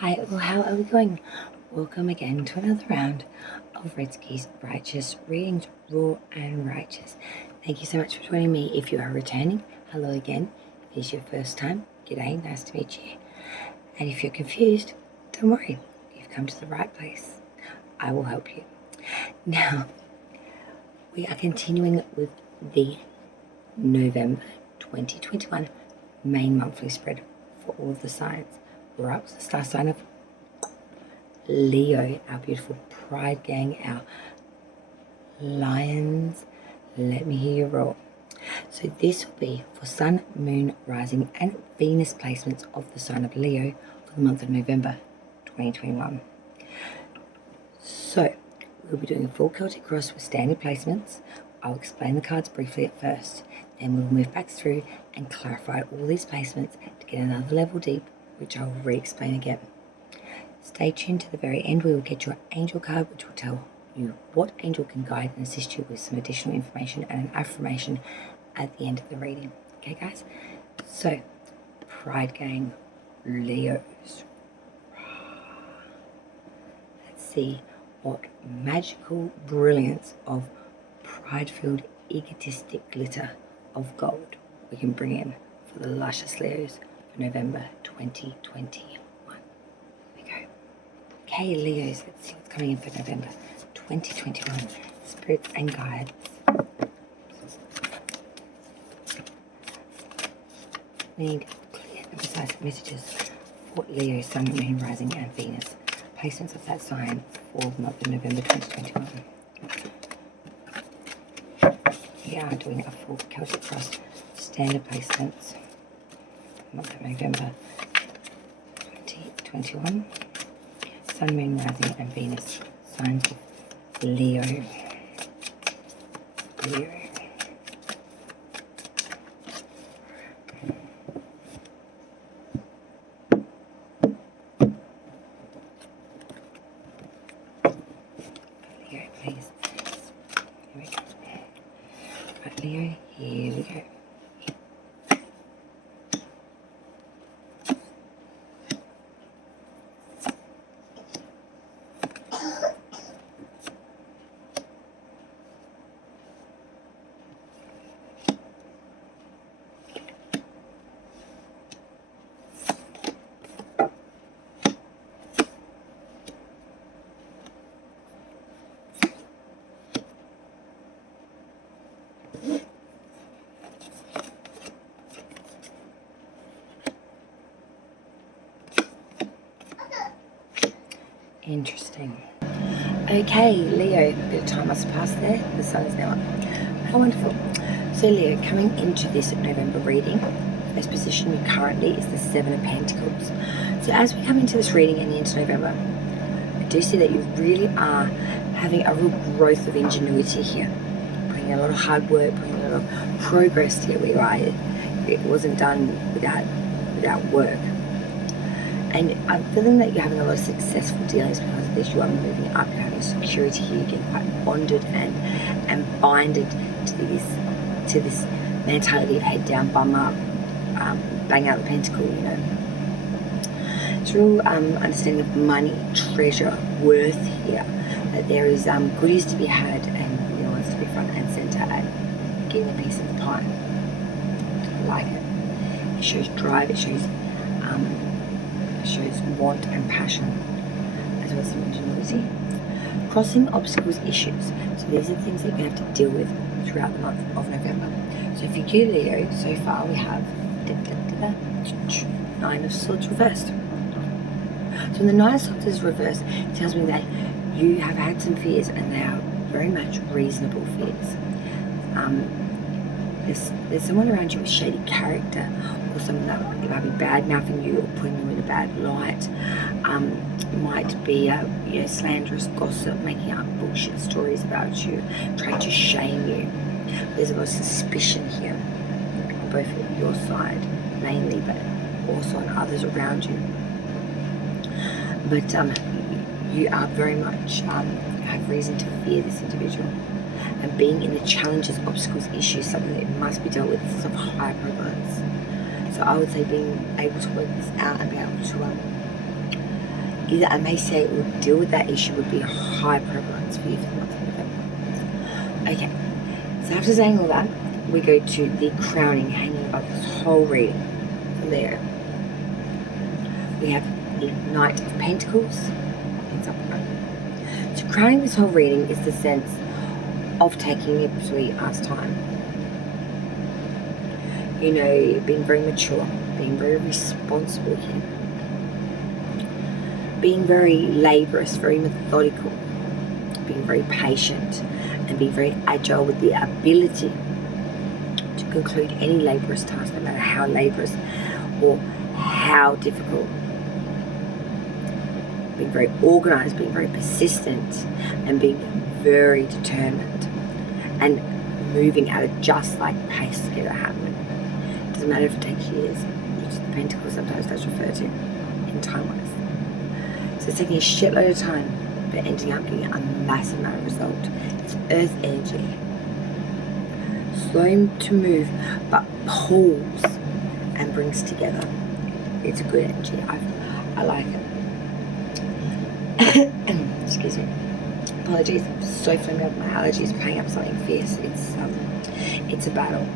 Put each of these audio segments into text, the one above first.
Hi, well, how are we going? Welcome again to another round of Redski's Righteous Readings, Raw and Righteous. Thank you so much for joining me. If you are returning, hello again. If it's your first time, g'day, nice to meet you. And if you're confused, don't worry, you've come to the right place. I will help you. Now, we are continuing with the November 2021 main monthly spread for all of the signs. We're up to the star sign of Leo, our beautiful pride gang, our lions. Let me hear you roar. So this will be for Sun, Moon, Rising and Venus placements of the sign of Leo for the month of November 2021. So we'll be doing a full Celtic cross with standard placements. I'll explain the cards briefly at first, then we'll move back through and clarify all these placements to get another level deep, which I'll re-explain again. Stay tuned to the very end. We will get your angel card, which will tell you what angel can guide and assist you with some additional information and an affirmation at the end of the reading. Okay, guys? So, Pride Gang, Leos. Let's see what magical brilliance of pride-filled, egotistic glitter of gold we can bring in for the luscious Leos for November 2021. Here we go. Okay, Leos, let's see what's coming in for November 2021. Spirits and guides. We need clear and precise messages for Leo, Sun, Moon, Rising and Venus. Placements of that sign for the month of November 2021. We are doing a full Celtic cross standard placements month of November 2021. Sun, Moon, Rising and Venus signs of Leo. Leo. Leo, please. Here we go. Right, Leo, here we go. Interesting. Okay, Leo, a bit of time must have passed there. The sun is now up. How wonderful. So Leo, coming into this November reading, first position you currently is the Seven of Pentacles. So as we come into this reading and into November, I do see that you really are having a real growth of ingenuity here. Putting a lot of hard work, putting a lot of progress here where you are. It wasn't done without work. And I'm feeling that you're having a lot of successful dealings because of this. You are moving up, you're having security here, you're getting quite bonded and binded to this mentality of head down, bum up, bang out the pentacle, you know. It's real understanding of money, treasure, worth here. That there is goodies to be had and wants to be front and centre and getting a piece of the pie. I like it. It shows drive, it shows want and passion, as well as some ingenuity. Crossing obstacles, issues. So these are the things that you have to deal with throughout the month of November. So for you, Leo, so far we have Nine of Swords reversed. So when the Nine of Swords is reversed, it tells me that you have had some fears and they are very much reasonable fears. There's someone around you with shady character, or someone that might be bad-mouthing you or putting you in a bad light. Might be slanderous gossip, making up bullshit stories about you, trying to shame you. There's a lot of suspicion here on both your side mainly, but also on others around you. But you are very much have reason to fear this individual. And being in the challenges, obstacles, issues, something that must be dealt with. This is of high prevalence. So I would say being able to work this out and be able to either I may say it will deal with that issue would be a high prevalence for you for the month of November. Okay, so after saying all that, we go to the crowning hanging above this whole reading for Leo. We have the Knight of Pentacles. It's up front. So crowning this whole reading is the sense of taking a sweet-ass time. You know, being very mature, being very responsible here, being very laborious, very methodical, being very patient, and being very agile with the ability to conclude any laborious task, no matter how laborious or how difficult. Being very organized, being very persistent, and being very determined, and moving at a just like pace to get it happening. It doesn't matter if it takes years, which the Pentacles sometimes does refer to in time-wise. So it's taking a shitload of time, but ending up getting a massive amount of result. It's earth energy. Slow to move, but pulls and brings together. It's a good energy. I like it. Excuse me. Apologies, I'm so familiar with my allergies, playing up something fierce. It's a battle.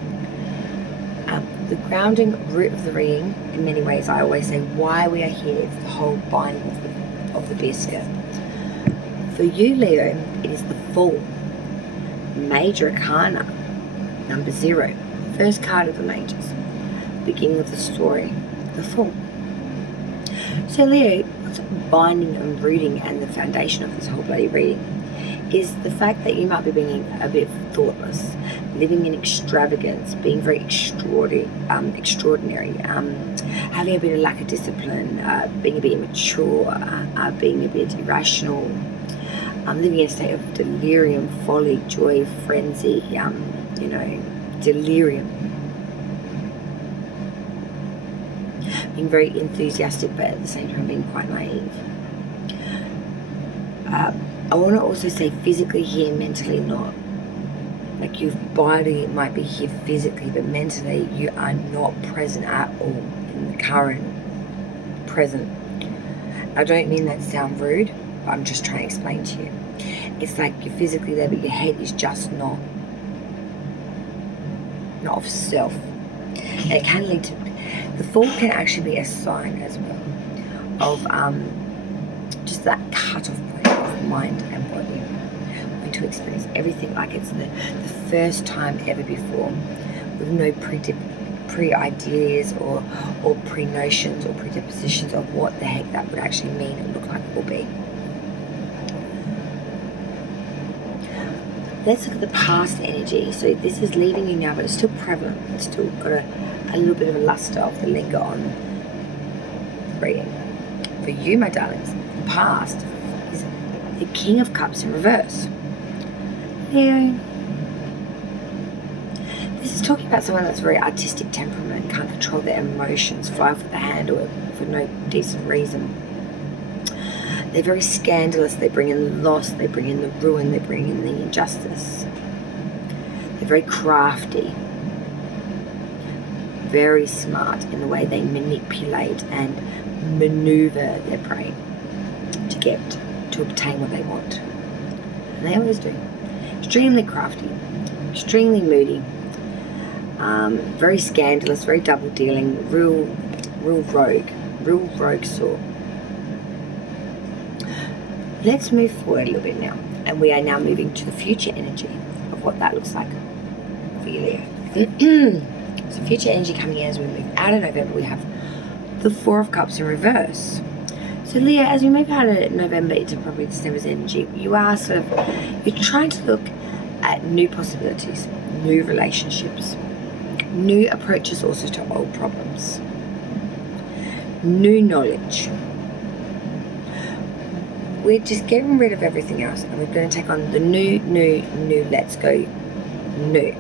The grounding root of the reading, in many ways, I always say why we are here is the whole binding of the beer skirt. For you, Leo, it is the Fool, Major Arcana, number 0, first card of the Majors, beginning of the story, the Fool. So Leo, what's binding and rooting and the foundation of this whole bloody reading is the fact that you might be being a bit thoughtless, living in extravagance, being very extraordinary, having a bit of lack of discipline, being a bit immature, being a bit irrational, living in a state of delirium, folly, joy, frenzy, delirium. Being very enthusiastic, but at the same time being quite naive. I want to also say physically here, mentally not. Like your body might be here physically, but mentally you are not present at all in the current present. I don't mean that to sound rude, but I'm just trying to explain to you. It's like you're physically there, but your head is just not of self. And it can lead to, the Fool can actually be a sign as well of just that cut-off point of mind and body. Going to experience everything like it's the first time ever before, with no pre-ideas or pre-notions or predispositions of what the heck that would actually mean and look like or be. Let's look at the past energy. So this is leaving you now, but it's still prevalent. It's still got a little bit of a luster of the linger on reading. For you, my darlings, the past is the King of Cups in reverse. Leo, this is talking about someone that's very artistic temperament, can't control their emotions, fly off the handle for no decent reason. They're very scandalous, they bring in the loss, they bring in the ruin, they bring in the injustice. They're very crafty, very smart in the way they manipulate and maneuver their prey to obtain what they want. And they always do. Extremely crafty, extremely moody, very scandalous, very double dealing, real rogue sort. Let's move forward a little bit now, and we are now moving to the future energy of what that looks like for you, Leo. So future energy coming in as we move out of November, we have the Four of Cups in reverse. So Leo, as we move out of November into probably December's energy, you are you're trying to look at new possibilities, new relationships, new approaches also to old problems, new knowledge. We're just getting rid of everything else, and we're going to take on the new, let's go, new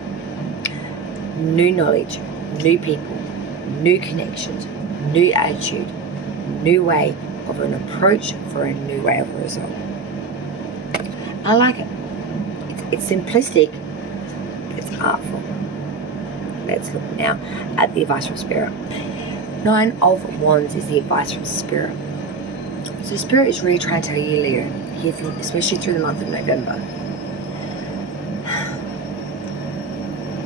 knowledge, new people, new connections, new attitude, new way of an approach for a new way of a result. I like it. It's simplistic, but it's artful. Let's look now at the advice from Spirit. 9 of Wands is the advice from Spirit. So Spirit is really trying to tell you, Leo, here, especially through the month of November,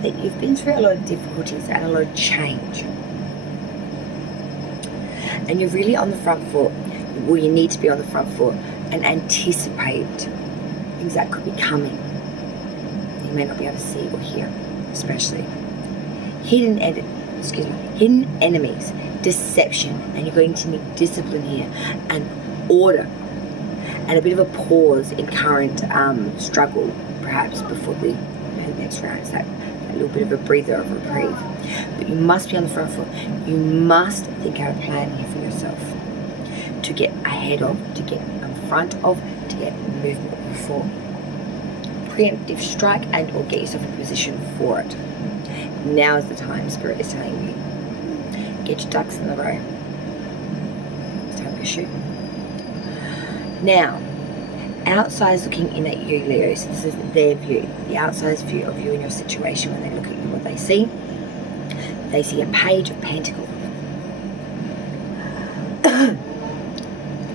that you've been through a lot of difficulties and a lot of change. And you're really on the front foot. Well, you need to be on the front foot and anticipate things that could be coming. You may not be able to see or hear, especially. Hidden enemies, deception, and you're going to need discipline here, and order, and a bit of a pause in current struggle, perhaps, before the next round. It's that little bit of a breather, of reprieve. But you must be on the front foot. You must think out a plan here for yourself to get ahead of, to get in front of, to get movement before. Preemptive strike and or get yourself in position for it. Now is the time, Spirit is telling you. Get your ducks in the row. It's time to shoot. Now, outsiders looking in at you, Leo, so this is their view, the outsider's view of you and your situation. When they look at you, what they see a Page of Pentacles.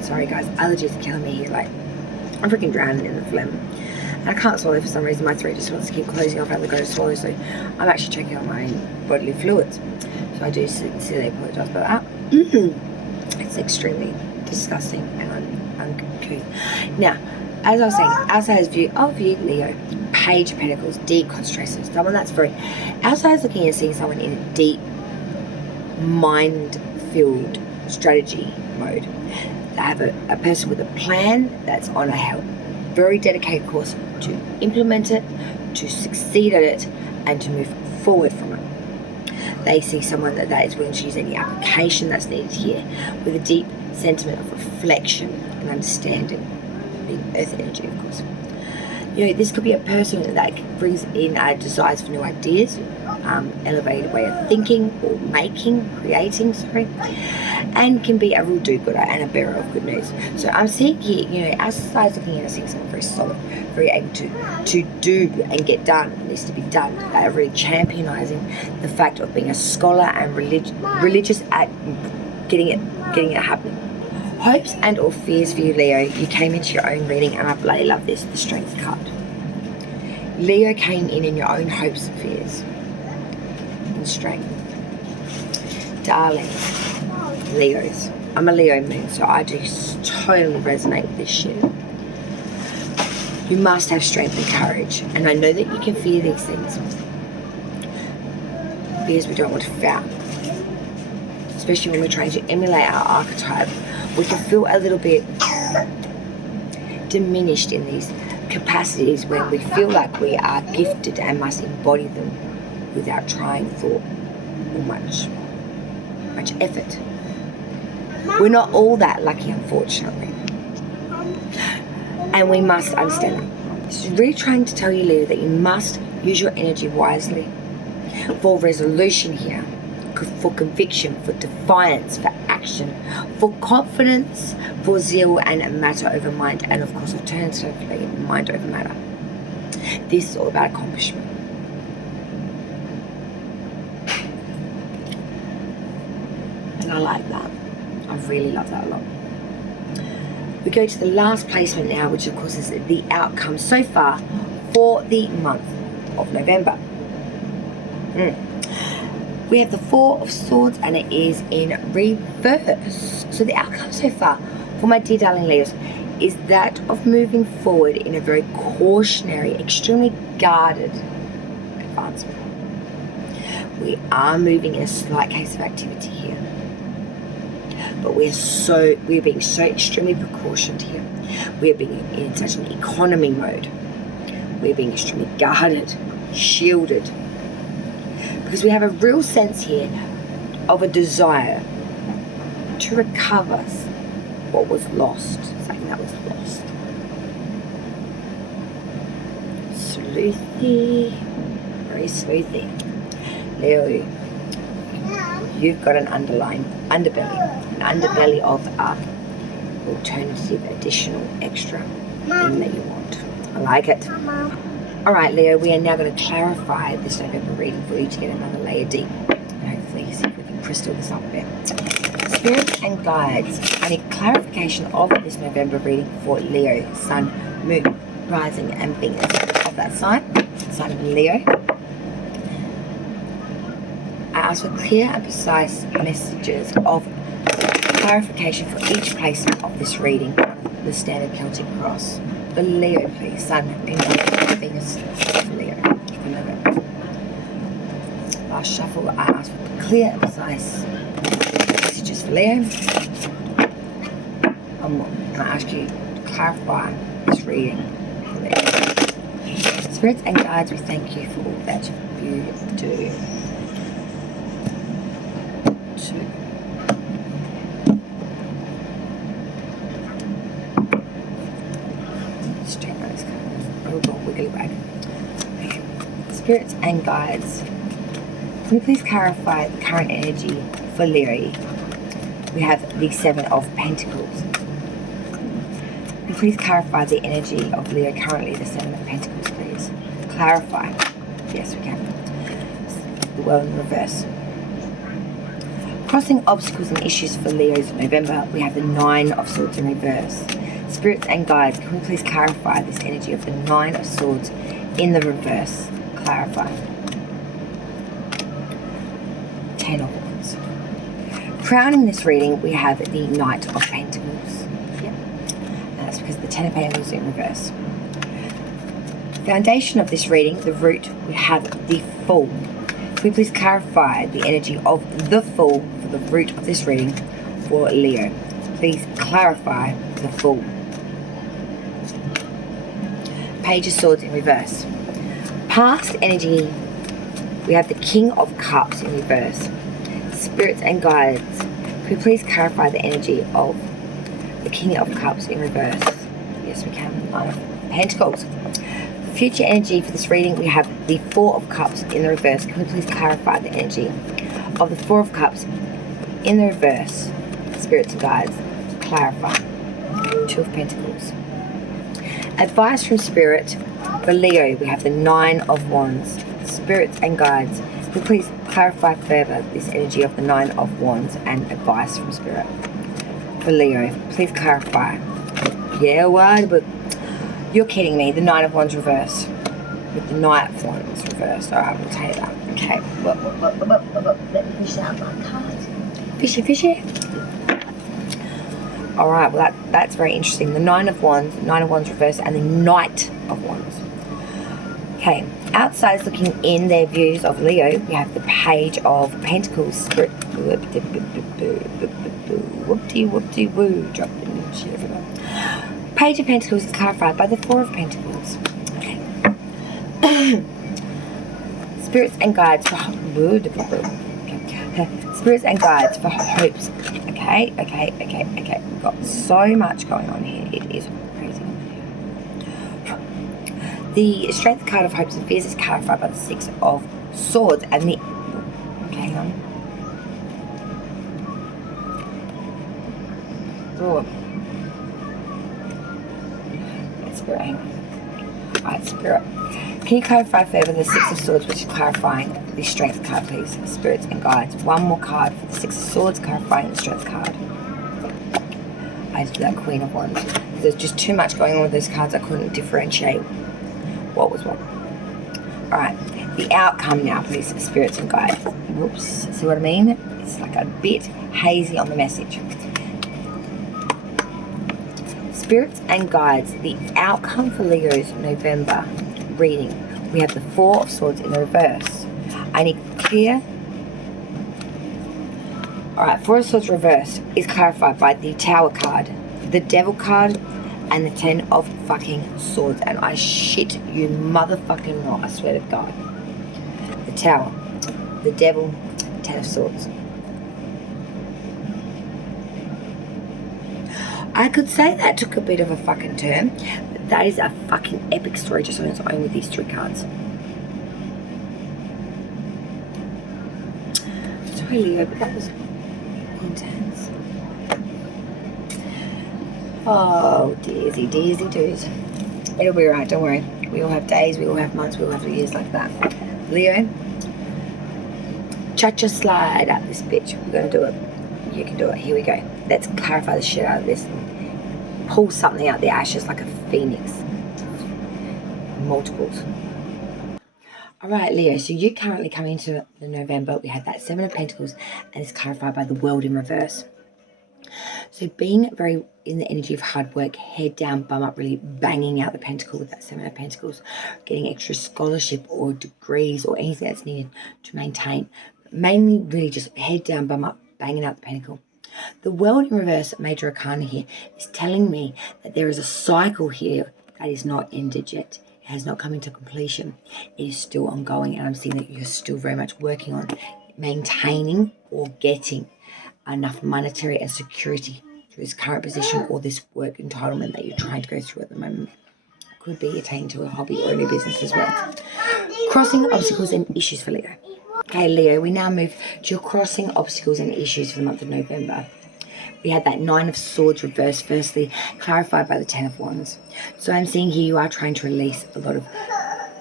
Sorry guys, allergies are killing me here. Like, I'm freaking drowning in the phlegm. And I can't swallow for some reason. My throat just wants to keep closing off as I go to swallow, so I'm actually checking on my bodily fluids. So I do sincerely apologise about that. It's extremely disgusting and uncouth. Now, as I was saying, outsider's view of you, Leo, Page of Pentacles, deep concentration. Someone that's very outsider's looking and seeing someone in a deep, mind-filled strategy mode. They have a person with a plan that's on a very dedicated course to implement it, to succeed at it, and to move forward from it. They see someone that is willing to use any application that's needed here, with a deep sentiment of reflection and understanding, being earth energy, of course. You know, this could be a person that brings in desires for new ideas, elevated way of thinking or creating, and can be a real do-gooder and a bearer of good news. So I'm seeing here, you know, outside looking in, I see someone very solid, very able to do and get done what needs to be done. They are really championising the fact of being a scholar and religious at getting it happening. Hopes and or fears for you, Leo. You came into your own reading, and I bloody love this, the Strength card. Leo came in your own hopes and fears and strength. Darling Leos, I'm a Leo moon, so I do totally resonate with this shit. You must have strength and courage, and I know that you can fear these things because we don't want to fail. Especially when we're trying to emulate our archetype, we can feel a little bit diminished in these capacities when we feel like we are gifted and must embody them without trying for much effort. We're not all that lucky, unfortunately, and we must understand that. This is really trying to tell you, Leo, that you must use your energy wisely for resolution here, for conviction, for defiance, for action, for confidence, for zeal and matter over mind, and of course alternatively mind over matter. This is all about accomplishment. And I like that. I really love that a lot. We go to the last placement now, which of course is the outcome so far for the month of November. We have the Four of Swords, and it is in reverse. So the outcome so far for my dear darling Leos is that of moving forward in a very cautionary, extremely guarded advancement. We are moving in a slight case of activity here, but we're being so extremely precautioned here. We're being in such an economy mode. We're being extremely guarded, shielded, because we have a real sense here of a desire to recover what was lost, something that was lost. Sleuthy, very sleuthy. Leo, you've got an underbelly of alternative, additional, extra thing that you want. I like it. Alright, Leo, we are now going to clarify this November reading for you to get another layer deep. And hopefully see if we can crystal this up a bit. Spirits and guides. I need clarification of this November reading for Leo, Sun, Moon, Rising and Venus of that sign of Leo. I ask for clear and precise messages of clarification for each placement of this reading on the standard Celtic cross. For Leo, please. Sun, Moon, Venus, for Leo. For November. Last shuffle, I ask for clear and precise messages for Leo. And I ask you to clarify this reading for Leo. Spirits and guides, we thank you for all that you do. Spirits and guides, can you please clarify the current energy for Leo? We have the Seven of Pentacles. Can you please clarify the energy of Leo currently, the Seven of Pentacles, please? Clarify. Yes, we can. The World in reverse. Crossing obstacles and issues for Leo's November, we have the Nine of Swords in reverse. Spirits and guides, can we please clarify this energy of the Nine of Swords in the reverse? Clarify. Ten of Wands. Crowning this reading, we have the Knight of Pentacles. Yep. And that's because the Ten of Pentacles is in reverse. Foundation of this reading, the root, we have the Fool. Can we please clarify the energy of the Fool for the root of this reading for Leo? Please clarify the Fool. Page of Swords in reverse. Past energy, we have the King of Cups in reverse. Spirits and guides, can we please clarify the energy of the King of Cups in reverse? Yes, we can. Nine of Pentacles. Future energy for this reading, we have the Four of Cups in the reverse. Can we please clarify the energy of the Four of Cups in the reverse? Spirits and guides, clarify. Two of Pentacles. Advice from Spirit. For Leo, we have the Nine of Wands. Spirits and guides, can you please clarify further this energy of the Nine of Wands and advice from Spirit? For Leo, please clarify. Yeah, what? But you're kidding me. The Nine of Wands reverse. With the Knight of Wands reverse. Alright, we'll take that. Okay. Let me fish out my cards. Fishy, fishy. Alright, well that's very interesting. The Nine of Wands reverse, and the Knight of Wands. Okay, outsiders looking in their views of Leo, we have the Page of Pentacles. Spirit. Whoop-de-whoop-de-woo. Drop the shit everywhere. Page of Pentacles is clarified by the Four of Pentacles. Okay. Spirits and guides for Spirits and guides for hopes. Okay. We've got so much going on here. It is crazy. The Strength card of hopes and fears is clarified by the Six of Swords and the. Okay, hang on. Oh. Spirit, hang on. Alright, Spirit. Can you clarify further the Six of Swords, which is clarifying the Strength card, please? Spirits and guides. One more card for the Six of Swords, clarifying the Strength card. I did that Queen of Wands. There's just too much going on with those cards. I couldn't differentiate what was what. Alright, the outcome now, please. Spirits and guides. Whoops. See what I mean? It's like a bit hazy on the message. Spirits and guides, the outcome for Leo's November reading. We have the Four of Swords in the reverse. I need clear. Alright, Four of Swords reverse is clarified by the Tower card, the Devil card, and the Ten of fucking Swords. And I shit you motherfucking not, I swear to God. The Tower, the Devil, Ten of Swords. I could say that took a bit of a fucking turn, but that is a fucking epic story just on its own with these three cards. Sorry, Leo, but that was intense. Oh, dearsy, dearsy doos. It'll be right, don't worry. We all have days, we all have months, we all have years like that. Leo, cha-cha slide out this bitch. We're going to do it. You can do it. Here we go. Let's clarify the shit out of this. Pull something out the ashes like a phoenix. Multiples. All right, Leo, so you're currently coming into the November. We had that Seven of Pentacles, and it's clarified by the World in reverse. So being very in the energy of hard work, head down, bum up, really banging out the pentacle with that Seven of Pentacles, getting extra scholarship or degrees or anything that's needed to maintain. Mainly really just head down, bum up, banging out the pentacle. The World in reverse, Major Arcana here, is telling me that there is a cycle here that is not ended yet. It has not come into completion. It is still ongoing, and I'm seeing that you're still very much working on maintaining or getting enough monetary and security to this current position or this work entitlement that you're trying to go through at the moment. It could be attaining to a hobby or a new business as well. Crossing obstacles and issues for Leo. Okay, Leo, we now move to your crossing obstacles and issues for the month of November. We had that Nine of Swords reversed, firstly, clarified by the Ten of Wands. So I'm seeing here you are trying to release a lot of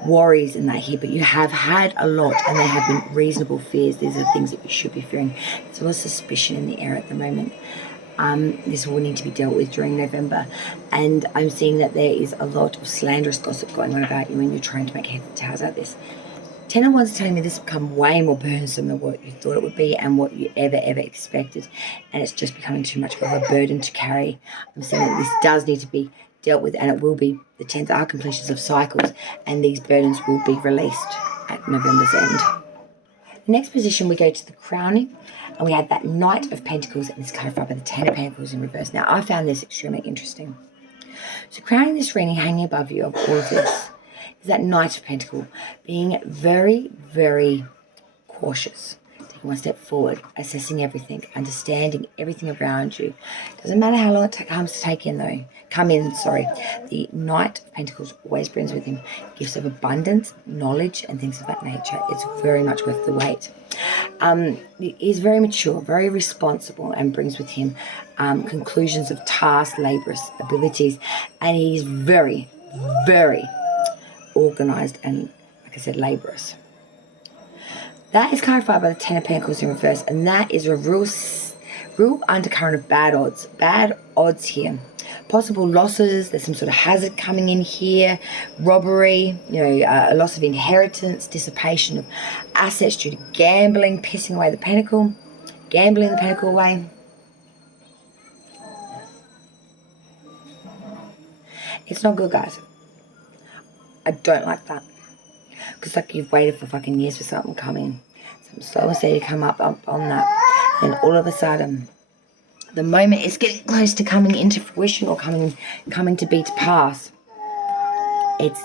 worries in that here, but you have had a lot and they have been reasonable fears. These are things that you should be fearing. There's a lot of suspicion in the air at the moment. This will need to be dealt with during November, and I'm seeing that there is a lot of slanderous gossip going on about you when you're trying to make heads and tails out of this. Ten of Wands is telling me this has become way more burdensome than what you thought it would be and what you ever expected, and it's just becoming too much of a burden to carry. I'm saying that this does need to be dealt with, and it will be. The 10th are completions of cycles, and these burdens will be released at November's end. The next position, we go to the crowning, and we had that Knight of Pentacles, and it's clarified by the Ten of Pentacles in reverse. Now, I found this extremely interesting. So crowning this reading, hanging above you of all of this, is that Knight of Pentacles, being very, very cautious, taking one step forward, assessing everything, understanding everything around you. Doesn't matter how long it comes to come in. The Knight of Pentacles always brings with him gifts of abundance, knowledge, and things of that nature. It's very much worth the wait. He's very mature, very responsible, and brings with him conclusions of tasks, laborious abilities, and he's very, very organized and, like I said, laborious. That is clarified by the Ten of Pentacles in reverse, and that is a real undercurrent of bad odds here. Possible losses. There's some sort of hazard coming in here. Robbery, a loss of inheritance, dissipation of assets due to gambling, pissing away the pentacle, gambling the pentacle away. It's not good, guys. I don't like that. Because like you've waited for fucking years for something coming. Something slow and steady to come up on that. Then all of a sudden, the moment it's getting close to coming into fruition or coming to be to pass. It's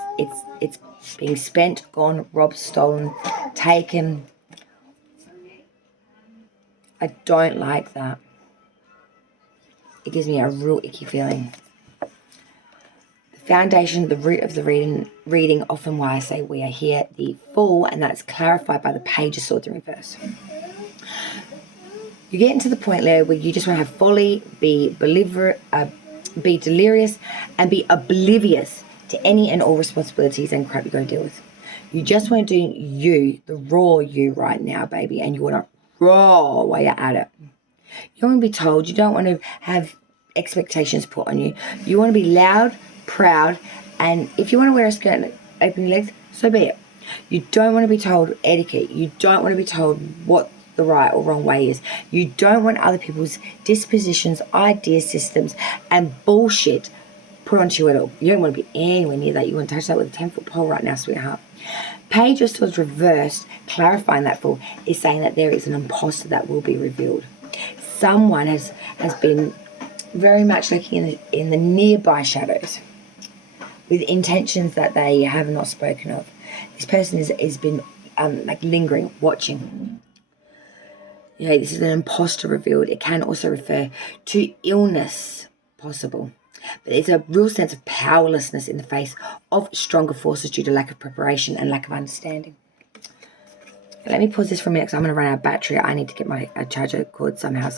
being spent, gone, robbed, stolen, taken. I don't like that. It gives me a real icky feeling. Foundation, the root of the reading, often why I say we are here, the Fool, and that's clarified by the Page of Swords in reverse. You're getting to the point, Leo, where you just want to have folly, be delirious, and be oblivious to any and all responsibilities and crap you're going to deal with. You just want to do you, the raw you right now, baby, and you want to raw while you're at it. You don't want to be told. You don't want to have expectations put on you. You want to be loud, proud, and if you want to wear a skirt and open your legs, so be it. You don't want to be told etiquette. You don't want to be told what the right or wrong way is. You don't want other people's dispositions, ideas, systems, and bullshit put onto you at all. You don't want to be anywhere near that. You want to touch that with a 10-foot pole right now, sweetheart. Page of Swords reversed, clarifying that Fool, is saying that there is an imposter that will be revealed. Someone has been very much looking in the nearby shadows with intentions that they have not spoken of. This person has been lingering, watching. This is an imposter revealed. It can also refer to illness possible. But it's a real sense of powerlessness in the face of stronger forces due to lack of preparation and lack of understanding. Let me pause this for a minute because I'm going to run out of battery. I need to get my charger cord somewhere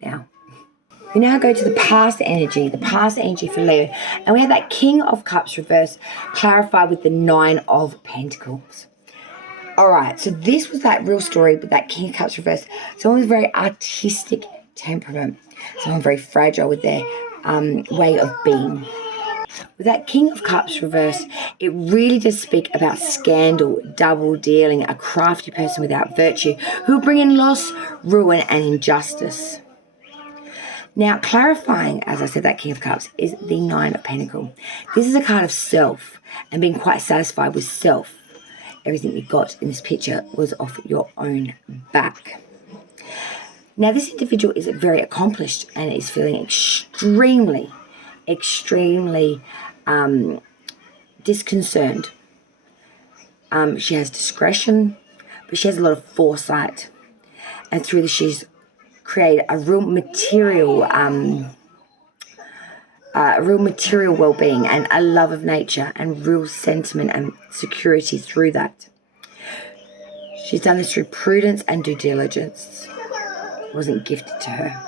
now. We now go to the past energy for Leo. And we have that King of Cups reverse, clarified with the 9 of Pentacles. All right, so this was that real story with that King of Cups reverse. Someone with very artistic temperament, someone very fragile with their way of being. With that King of Cups reverse, it really does speak about scandal, double dealing, a crafty person without virtue who will bring in loss, ruin, and injustice. Now, clarifying, as I said, that King of Cups is the Nine of Pentacles. This is a card of self and being quite satisfied with self. Everything you got in this picture was off your own back. Now, this individual is very accomplished and is feeling extremely disconcerted. She has discretion, but she has a lot of foresight. And through this, she's created a real material well-being and a love of nature and real sentiment and security through that. She's done this through prudence and due diligence. It wasn't gifted to her.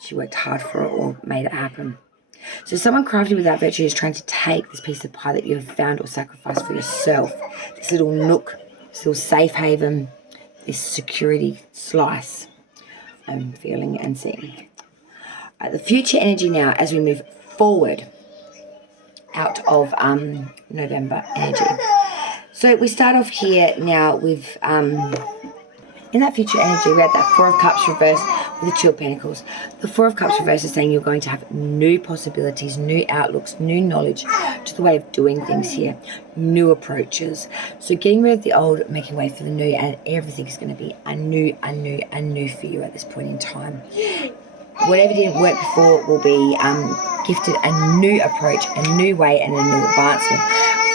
She worked hard for it or made it happen. So someone crafty without virtue is trying to take this piece of pie that you have found or sacrificed for yourself, this little nook, this little safe haven, this security slice. I'm feeling and seeing. The future energy now as we move forward out of November energy. So we start off here now with, in that future energy, we had that Four of Cups reversed with the Two of Pentacles. The Four of Cups reversed is saying you're going to have new possibilities, new outlooks, new knowledge to the way of doing things here, new approaches. So getting rid of the old, making way for the new, and everything is going to be a new for you at this point in time. Whatever didn't work before will be gifted a new approach, a new way, and a new advancement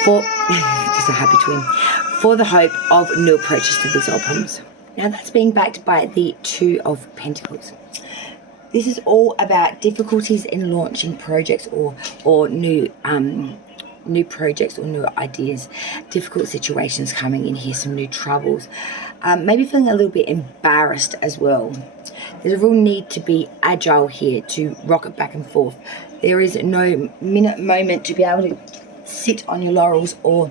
for, just a happy twin, for the hope of new approaches to these old problems. Now that's being backed by the Two of Pentacles. This is all about difficulties in launching projects or new projects or new ideas, difficult situations coming in here, some new troubles, maybe feeling a little bit embarrassed as well. There's a real need to be agile here, to rock it back and forth. There is no moment to be able to sit on your laurels or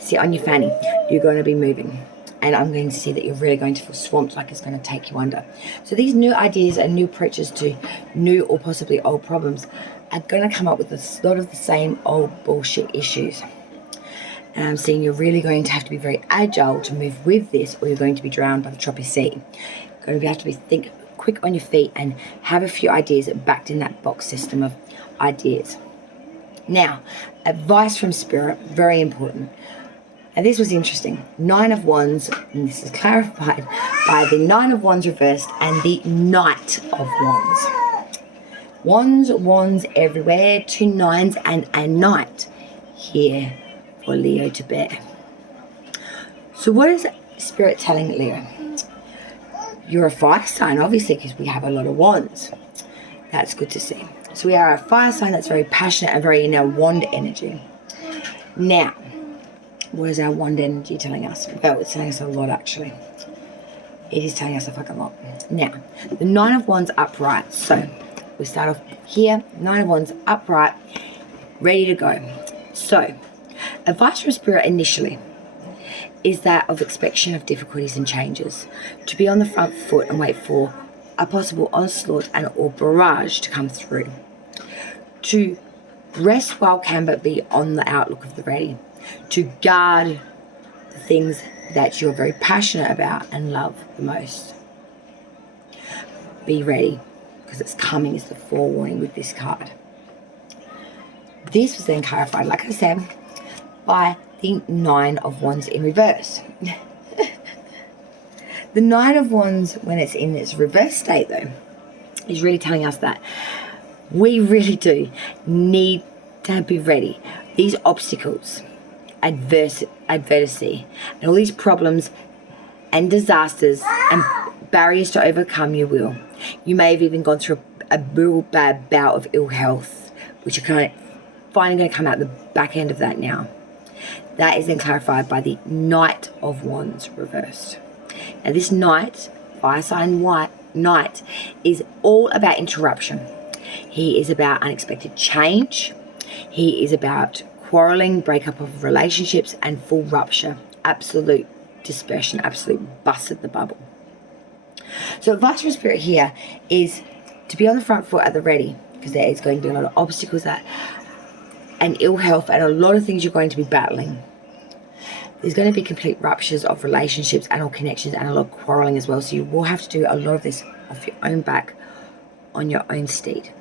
sit on your fanny. You're going to be moving. And I'm going to see that you're really going to feel swamped, like it's going to take you under. So these new ideas and new approaches to new or possibly old problems are going to come up with a lot of the same old bullshit issues. And I'm seeing you're really going to have to be very agile to move with this, or you're going to be drowned by the choppy sea. You're going to have to think quick on your feet and have a few ideas backed in that box system of ideas. Now, advice from Spirit, very important. And this was interesting. Nine of Wands, and this is clarified by the Nine of Wands reversed and the Knight of Wands. Wands everywhere, 2 nines and a knight here for Leo to bear. So what is Spirit telling Leo? You're a fire sign, obviously, because we have a lot of wands. That's good to see. So we are a fire sign that's very passionate and very in our wand energy. Now, what is our wand energy telling us? Well, it's telling us a lot, actually. It is telling us a fucking lot. Now, the Nine of Wands upright. So, we start off here. Nine of Wands upright, ready to go. So, advice from Spirit initially is that of expectation of difficulties and changes. To be on the front foot and wait for a possible onslaught and or barrage to come through. To rest while can but be on the outlook of the ready. To guard the things that you're very passionate about and love the most. Be ready, because it's coming is the forewarning with this card. This was then clarified, like I said, by the Nine of Wands in reverse. The Nine of Wands, when it's in its reverse state though, is really telling us that we really do need to be ready. These obstacles, adversity, and all these problems and disasters and barriers to overcome, you will. You may have even gone through a real bad bout of ill health, which are finally going to come out the back end of that now. That is then clarified by the Knight of Wands reversed. Now this Knight, fire sign Knight, is all about interruption. He is about unexpected change. He is about quarrelling, breakup of relationships, and full rupture. Absolute dispersion, absolute bust at the bubble. So advice from Spirit here is to be on the front foot at the ready, because there is going to be a lot of obstacles and ill health and a lot of things you're going to be battling. There's going to be complete ruptures of relationships and all connections and a lot of quarrelling as well. So you will have to do a lot of this off your own back, on your own steed.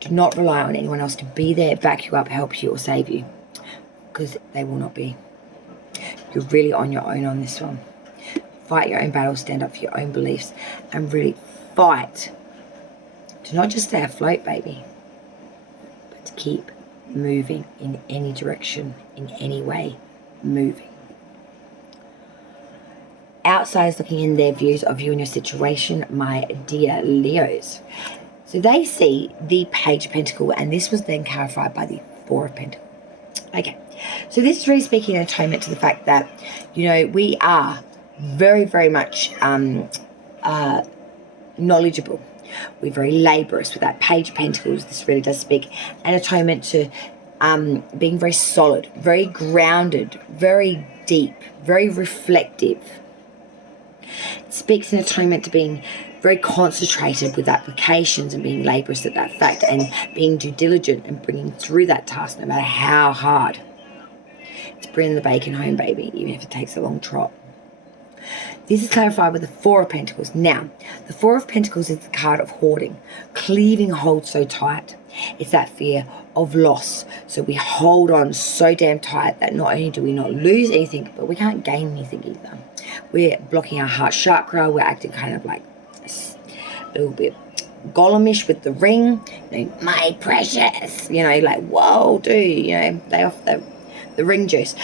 Do not rely on anyone else to be there, back you up, help you or save you, because they will not be. You're really on your own on this one. Fight your own battles, stand up for your own beliefs, and really fight to not just stay afloat, baby, but to keep moving in any direction, in any way, moving. Outsiders looking in their views of you and your situation, my dear Leos. So they see the Page of Pentacles, and this was then clarified by the Four of Pentacles. Okay, so this is really speaking in atonement to the fact that, you know, we are very, very much knowledgeable. We're very laborious with that Page of Pentacles. This really does speak an atonement to being very solid, very grounded, very deep, very reflective. It speaks in atonement to being very concentrated with applications and being laborious at that fact and being due diligent and bringing through that task no matter how hard. It's bringing the bacon home, baby, even if it takes a long trot. This is clarified with the Four of Pentacles. Now, the Four of Pentacles is the card of hoarding, cleaving hold so tight. It's that fear of loss. So we hold on so damn tight that not only do we not lose anything, but we can't gain anything either. We're blocking our heart chakra. We're acting kind of like a little bit Gollumish with the ring. You know, my precious. You know, like, whoa, dude. You know, they off the ring juice.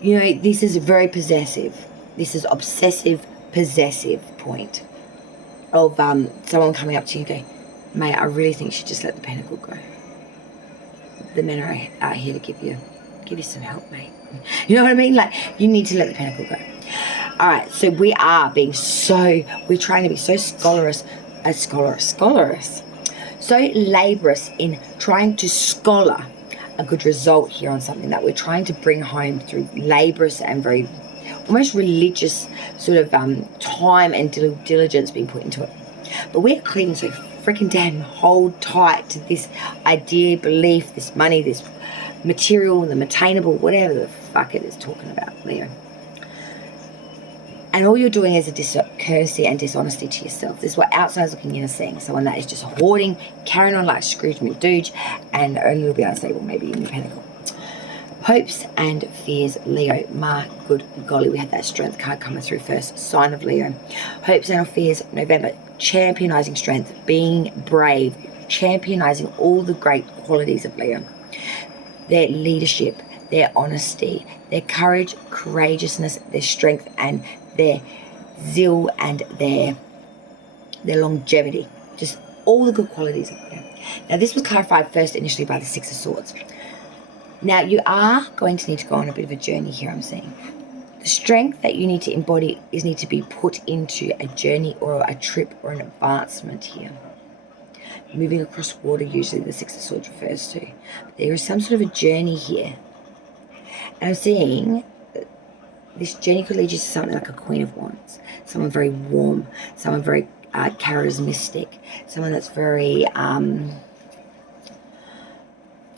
You know, this is very possessive. This is obsessive, possessive point of someone coming up to you and go, mate, I really think you should just let the pentacle go. The men are out here to give you some help, mate. You know what I mean? Like, you need to let the pentacle go. All right, so we're trying to be so scholorous, so laborious in trying to scholar a good result here on something that we're trying to bring home through laborious and very almost religious sort of time and diligence being put into it. But we're cleaving so freaking damn hold tight to this idea, belief, this money, this material, the attainable, whatever the fuck it is talking about, Leo. And all you're doing is a discourtesy and dishonesty to yourself. This is what outsiders looking in are seeing. Someone that is just hoarding, carrying on like Scrooge McDooge, and only will be unstable, maybe in the pentacle. Hopes and fears, Leo. My good golly, we had that strength card coming through first. Sign of Leo. Hopes and fears, November. Championizing strength, being brave, championizing all the great qualities of Leo. Their leadership, their honesty, their courage, courageousness, their strength, and their zeal and their longevity. Just all the good qualities of Leo. Now, this was clarified first initially by the Six of Swords. Now, you are going to need to go on a bit of a journey here, I'm saying. The strength that you need to embody need to be put into a journey or a trip or an advancement here. Moving across water, usually the Six of Swords refers to. But there is some sort of a journey here. And I'm seeing this journey could lead you to something like a Queen of Wands. Someone very warm, someone very charismatic, someone that's very,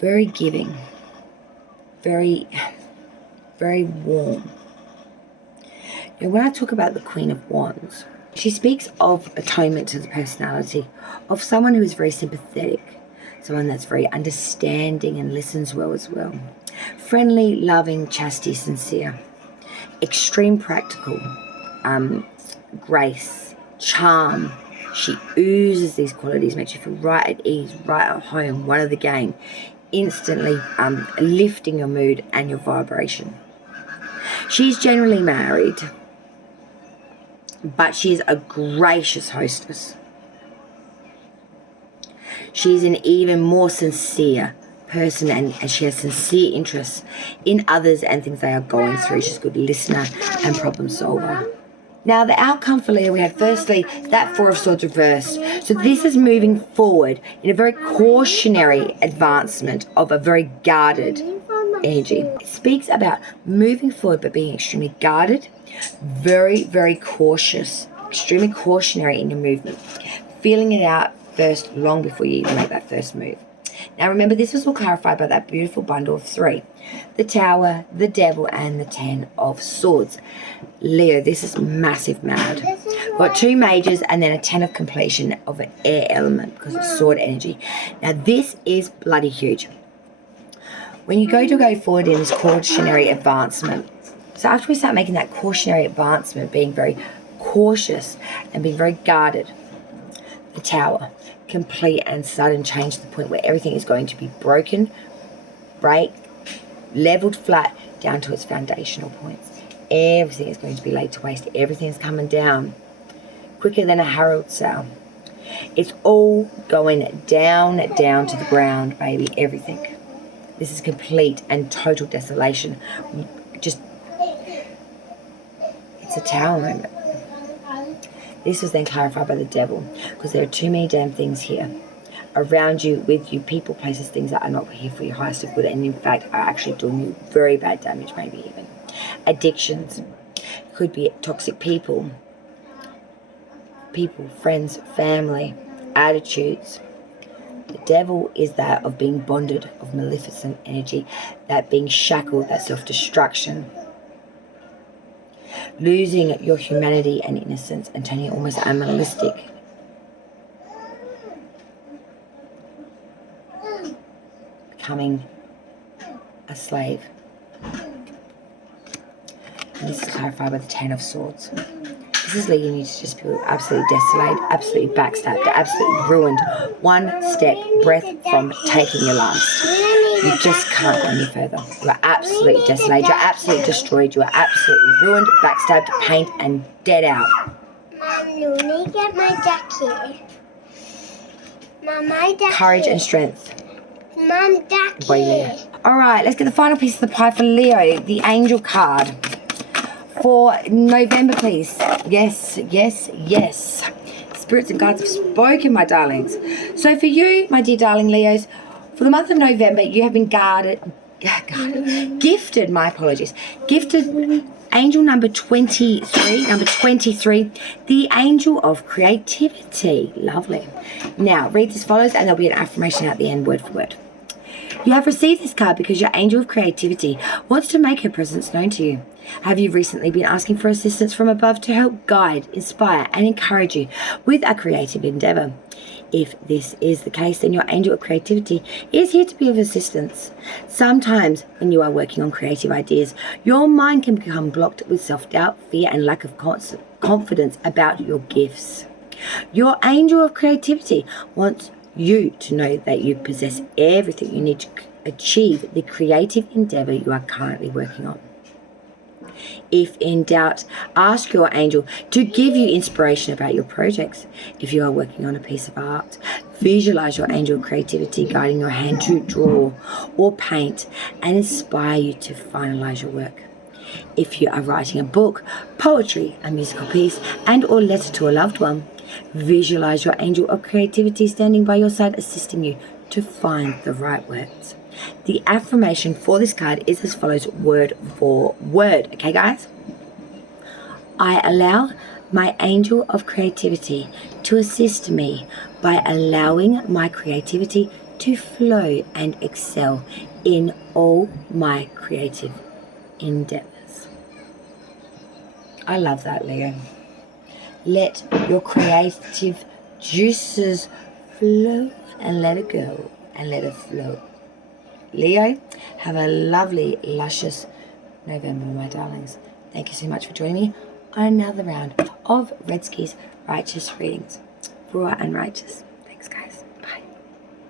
very giving, very, very warm. Now, when I talk about the Queen of Wands, she speaks of atonement to the personality of someone who is very sympathetic, someone that's very understanding and listens well as well. Friendly, loving, chastity, sincere, extreme practical, grace, charm. She oozes these qualities, makes you feel right at ease, right at home, one of the gang, instantly lifting your mood and your vibration. She's generally married, but she is a gracious hostess. She's an even more sincere person, and she has sincere interests in others and things they are going through. She's a good listener and problem solver. Now, the outcome for Leo, we had firstly that Four of Swords reversed. So this is moving forward in a very cautionary advancement of a very guarded energy. It speaks about moving forward but being extremely guarded, very, very cautious extremely cautionary in your movement, feeling it out first long before you even make that first move. Now remember, this was all clarified by that beautiful bundle of 3. The Tower, the Devil, and the 10 of Swords. Leo, this is massive mad. Got 2 majors and then a 10 of completion of an air element because it's sword energy. Now this is bloody huge. When you go forward in this cautionary advancement, so after we start making that cautionary advancement, being very cautious and being very guarded, the Tower, complete and sudden change to the point where everything is going to be broken, break, leveled flat down to its foundational points. Everything is going to be laid to waste. Everything is coming down quicker than a Herald sail. It's all going down to the ground, baby. Everything. This is complete and total desolation. Just, it's a Tower moment. This was then clarified by the Devil, because there are too many damn things here around you, with you, people, places, things that are not here for your highest of good, and in fact are actually doing you very bad damage, maybe even. Addictions. Could be toxic people, friends, family, attitudes. The Devil is that of being bonded, of maleficent energy, that being shackled, that self-destruction. Losing your humanity and innocence and turning almost animalistic. Becoming a slave. And this is clarified by the 10 of Swords. This is leading you to just feel absolutely desolated, absolutely backstabbed, absolutely ruined. One step breath from taking your last. You just can't go any further. You are absolutely desolated. You're absolutely destroyed. You are absolutely ruined, backstabbed, pained, and dead out. Mom, let me get my jacket. Mom, my jacket. Courage and strength. Mom, jacket. Leo. All right, let's get the final piece of the pie for Leo, the Angel card. For November, please. Yes, yes, yes. Spirits and guides have spoken, my darlings. So for you, my dear darling Leos, for the month of November, you have been gifted, my apologies, gifted angel number 23, the angel of creativity. Lovely. Now, read as follows, and there'll be an affirmation at the end, word for word. You have received this card because your angel of creativity wants to make her presence known to you. Have you recently been asking for assistance from above to help guide, inspire, and encourage you with a creative endeavor? If this is the case, then your angel of creativity is here to be of assistance. Sometimes when you are working on creative ideas, your mind can become blocked with self-doubt, fear, and lack of confidence about your gifts. Your angel of creativity wants you to know that you possess everything you need to achieve the creative endeavor you are currently working on. If in doubt, ask your angel to give you inspiration about your projects. If you are working on a piece of art, visualize your angel of creativity guiding your hand to draw or paint and inspire you to finalize your work. If you are writing a book, poetry, a musical piece, and or letter to a loved one, visualize your angel of creativity standing by your side, assisting you to find the right words. The affirmation for this card is as follows, word for word. Okay, guys? I allow my angel of creativity to assist me by allowing my creativity to flow and excel in all my creative endeavors. I love that, Leo. Let your creative juices flow and let it go and let it flow. Leo, have a lovely, luscious November, my darlings. Thank you so much for joining me on another round of Redski's Righteous Readings. Raw and righteous.